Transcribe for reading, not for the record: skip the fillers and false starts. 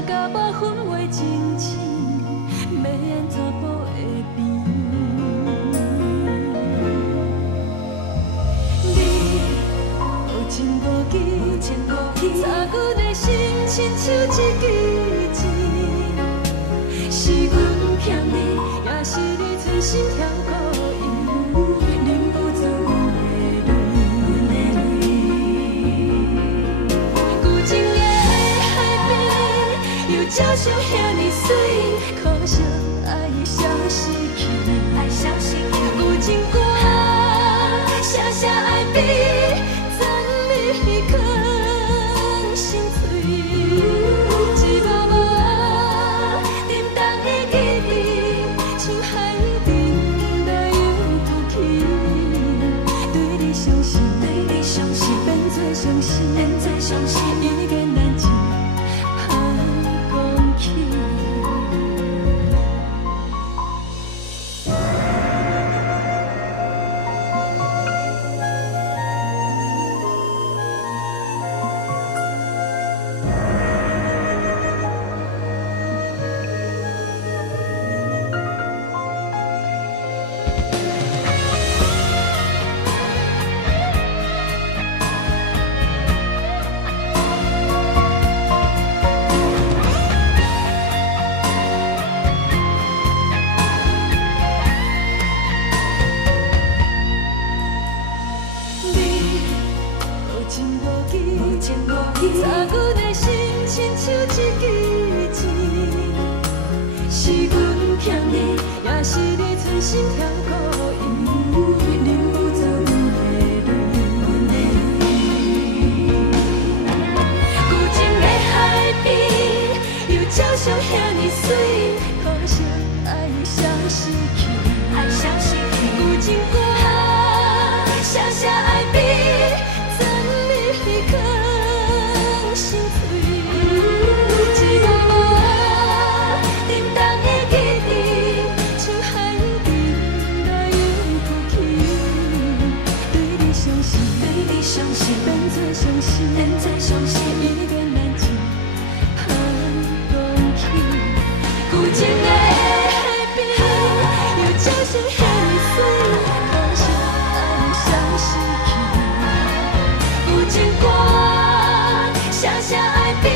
甲我分袂清醒，要安怎补会平？你无情无义，插阮的心，亲像一支箭。是阮欠你，也是你存心挑故意，忍不住阮的泪。旧情的海边，又照常遐尼水，可惜爱消失去。旧情歌，写写爱比，怎你藏心碎？一幕幕沉重的记忆，像海沉来又浮起。对你伤心，变作伤心，已经难情通讲起。插阮的心，亲像一支箭。是阮欠你，也是你存心挑故意，忍不住阮的泪。旧情的海边，又照常遐尼水，可惜爱消失去。旧情歌，写写爱比，怎你藏心碎？一幕幕沉重的记忆，像海沉来又浮起。对你伤心，变作伤心，已经难情通讲起。旧情的海边，又照常遐尼水，可惜爱消失去。旧情歌，写写爱比。